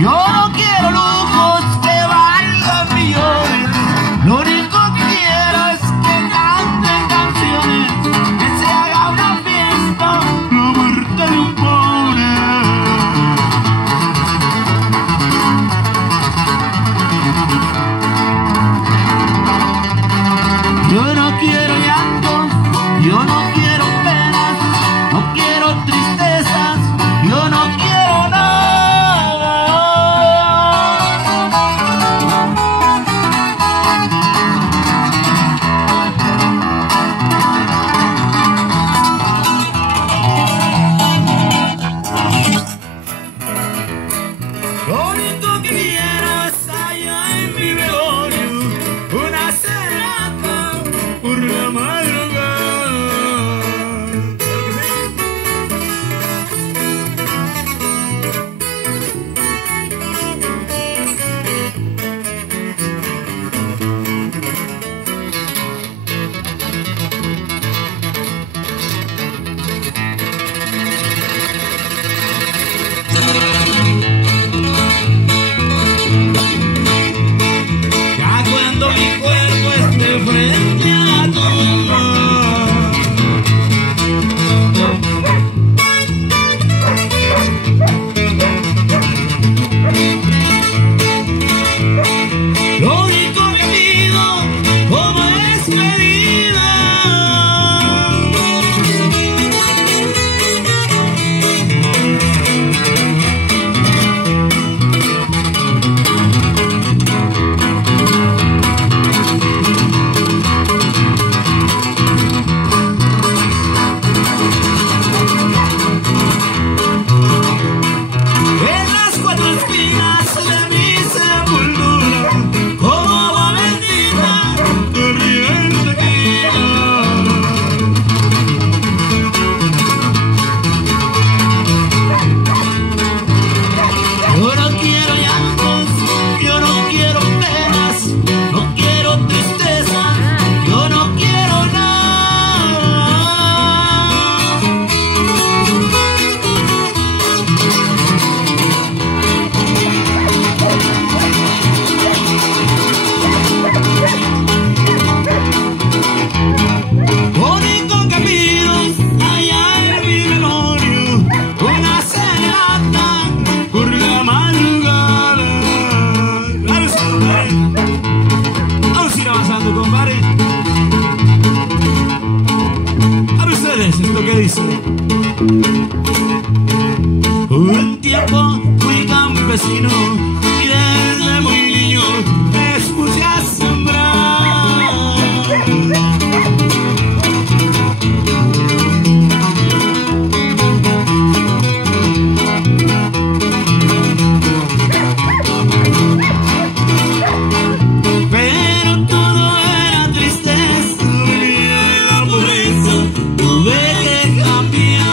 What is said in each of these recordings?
Yo no quiero lujos que valgan millones, lo único que quiero es que canten canciones, que se haga una fiesta, la muerte de un pobre. Yo no quiero llantos, yo no quiero penas, no quiero tristezas, yo no quiero nada. Lo único que quiero es allá en mi velorio una serenata por la madrugada. Ya cuando mi cuerpo esté frente a la tumba, lo único que pido como despedida en las cuatro espinas de mi sepultura, como agua bendita corría el tequila. Yo no quiero llantos, yo no quiero penas, no quiero tristeza, yo no quiero nada. Lo único que pido es allá en mi velorio una serenata por la madrugada. Claro, sí, compadre. Vamos a ir avanzando, compadre. A ver ustedes esto que dice. Un tiempo fui campesino y desde muy niño me expuse a sembrar. Pero todo era tristeza, miedo y la pobreza, tuve que cambiar.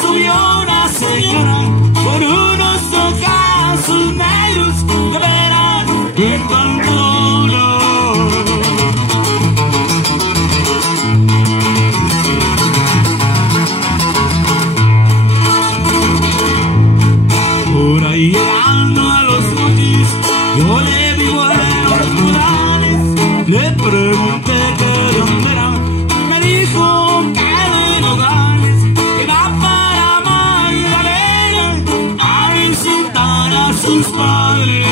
subió una señora con unos ojazos negros de veras encantadora. Por ahí llegando a los mochis, yo le vi buenos modales, le pregunté que de dónde era, me dijo que de Nogales, que va para Magdalena a visitar a sus padres.